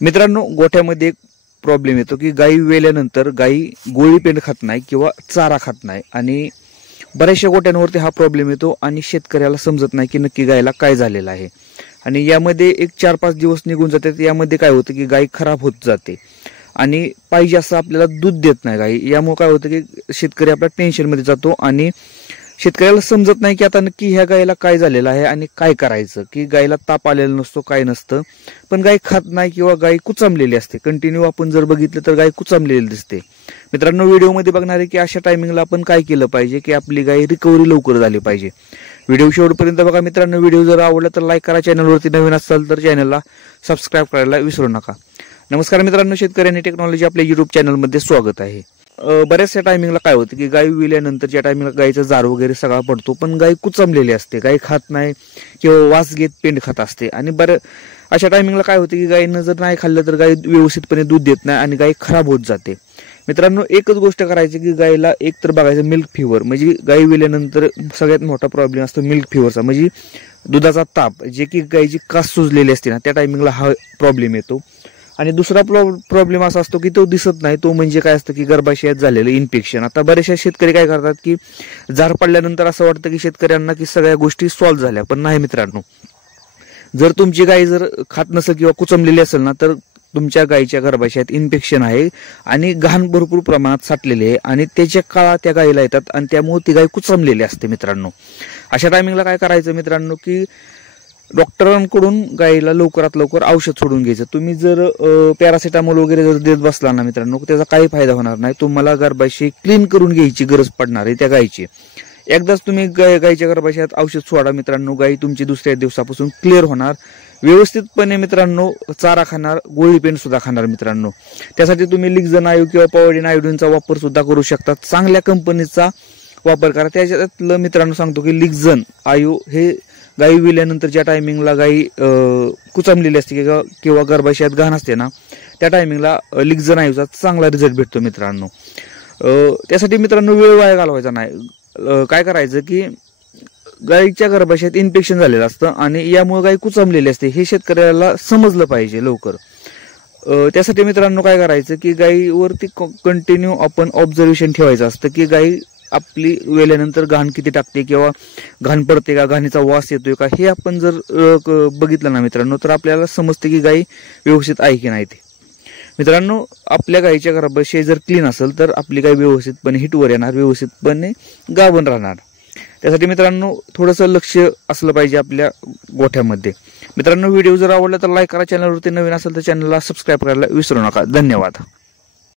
मित्रांनो, गोठ्यामध्ये एक प्रॉब्लेम येतो की गाई वेल्यानंतर गाई गोळी पेंड खात नाही किंवा चारा खात नाही आणि बऱ्याचशा गोठ्यांवरती हा प्रॉब्लेम येतो आणि शेतकऱ्याला समजत नाही की नक्की गायला काय झालेलं आहे आणि यामध्ये एक 4-5 दिवस निघून जातात। यामध्ये काय होतं की गाय खराब होत जाते आणि पाहिजे असं आपल्याला दूध देत नाही गाई। यामुळे काय होतं की शेतकरी आपल्या टेन्शनमध्ये जातो आणि शेतकऱ्याला समजत नाही की आता नक्की ह्या गायला काय झालेलं आहे आणि काय करायचं, की गायला ताप आलेला नसतो, काय नसतं, पण गाय खात नाही किंवा गाय कुचामलेली असते। कंटिन्यू आपण जर बघितलं तर गाय कुचामलेली दिसते। मित्रांनो, व्हिडिओमध्ये बघणार आहे की अशा टायमिंगला आपण काय केलं पाहिजे की आपली गाय रिकव्हरी लवकर झाली पाहिजे। व्हिडिओ शेवटपर्यंत बघा मित्रांनो। व्हिडिओ जर आवडला तर लाईक करा, चॅनलवरती नवीन असाल तर चॅनलला सबस्क्राईब करायला विसरू नका। नमस्कार मित्रांनो, शेतकरी आणि टेक्नॉलॉजी आपल्या युट्यूब चॅनलमध्ये स्वागत आहे। बऱ्याचशा टायमिंगला काय होतं की गाय विल्यानंतरच्या टायमिंगला गायचा जार वगैरे सगळा पडतो, पण गाय कुचमलेली असते, गाय खात नाही किंवा वास घेत पेंड खात असते आणि अशा टायमिंगला काय होतं की गायनं जर नाही खाल्लं तर गाय व्यवस्थितपणे दूध देत नाही आणि गाय खराब होत जाते। मित्रांनो, एकच गोष्ट करायची की गायला एक तर बघायचं मिल्क फिवर, म्हणजे गाय विल्यानंतर सगळ्यात मोठा प्रॉब्लेम असतो मिल्क फिवरचा, म्हणजे दुधाचा ताप, जे की गायची कास सुजलेली असते ना त्या टायमिंगला हा प्रॉब्लेम येतो। आणि दुसरा प्रॉब्लेम असा असतो की तो दिसत नाही, तो म्हणजे काय असतं की गर्भाशयात झालेलं इन्फेक्शन। आता बरेचसे शेतकरी काय करतात की जार पडल्यानंतर असं वाटतं की शेतकऱ्यांना की सगळ्या गोष्टी सॉल्व्ह झाल्या, पण नाही मित्रांनो। जर तुमची गाय जर खात नसेल किंवा कुचमलेली असेल ना तर तुमच्या गायीच्या गर्भाशयात इन्फेक्शन आहे आणि घाण भरपूर प्रमाणात साठलेली आहे आणि त्याच्या काळा त्या गायीला येतात आणि त्यामुळे ती गाय कुचमलेली असते। मित्रांनो, अशा टायमिंगला काय करायचं मित्रांनो की डॉक्टरांकडून गायीला लवकरात लवकर औषध सोडून घ्यायचं। तुम्ही जर पॅरासिटामॉल वगैरे जर देत बसला ना मित्रांनो, त्याचा काही फायदा होणार नाही। तुम्हाला गर्भाशय क्लीन करून घ्यायची गरज पडणार आहे त्या गायीची। एकदाच तुम्ही गायीच्या गर्भाशयात औषध सोडा मित्रांनो, गायी तुमची दुसऱ्या दिवसापासून क्लिअर होणार, व्यवस्थितपणे मित्रांनो चारा खाणार, गोळी पेंड सुद्धा खाणार मित्रांनो। त्यासाठी तुम्ही लिक्झन आयु किंवा पॉवरडीन आयोडीनचा वापर सुद्धा करू शकता। चांगल्या कंपनीचा वापर करा। त्याच्यातलं मित्रांनो सांगतो की लिक्झन आयु हे गायी विल्यानंतरच्या टायमिंगला गायी कुचमलेली असते किंवा गर्भाशयात घाण असते ना त्या टायमिंगला लिक्झन आयूचा चांगला रिझल्ट भेटतो मित्रांनो। त्यासाठी मित्रांनो वेळ वाया घालवायचा नाही। काय करायचं की गायीच्या गर्भाशयात इन्फेक्शन झालेलं असतं आणि यामुळे गाय कुचमलेली असते, हे शेतकऱ्याला समजलं पाहिजे लवकर। त्यासाठी मित्रांनो काय करायचं की गायीवरती कंटिन्यू आपण ऑब्झर्वेशन ठेवायचं असतं की गायी आपली वेल्यानंतर घाण किती टाकते किंवा घाण पडते का, घाणीचा वास येतोय का, हे आपण जर बघितलं ना मित्रांनो तर आपल्याला समजते की गाय व्यवस्थित आहे की नाही ते। मित्रांनो, आपल्या गायीच्या गर्भाशय जर क्लीन असेल तर आपली गाय व्यवस्थितपणे हिटवर येणार, व्यवस्थितपणे गाभण राहणार। त्यासाठी मित्रांनो थोडंसं लक्ष असलं पाहिजे आपल्या गोठ्यामध्ये। मित्रांनो, व्हिडिओ जर आवडला तर लाईक करा, चॅनलवरती नवीन असेल तर चॅनलला सबस्क्राईब करायला विसरू नका। धन्यवाद।